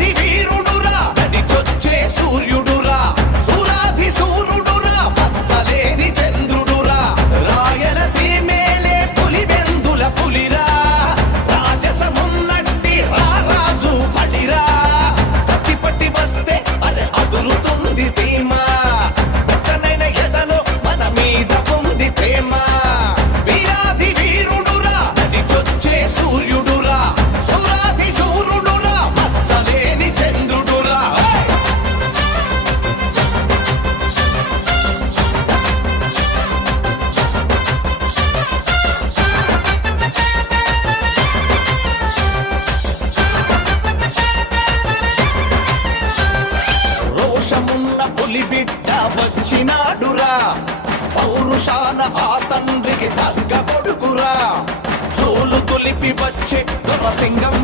వీరాధి వీరుడురా నడిచొచ్చే సూర్యుడురా సూరాధి సూర్యుడురా మచ్చలేని చంద్రుడురా రాయలసీమేలే పులివెందుల పులిరా రాజసమున్నట్టి రారాజు బలిరా కత్తిపట్టి వస్తే అరే అదురుతుంది సీమ ఒక్కనైన ఎదలో మన మీద ఉంది ప్రేమ వీరాధి వీరుడురా నడిచొచ్చే సూర్యుడురా సూరాధి సూర్యుడురా మచ్చలేని చంద్రుడురా రోషమున్న పులి బిడ్డ వచ్చినాడురా పౌరుషాన ఆ తండ్రికి తగ్గ కొడుకురా చోలు తొలిపి వచ్చే దొరసింగం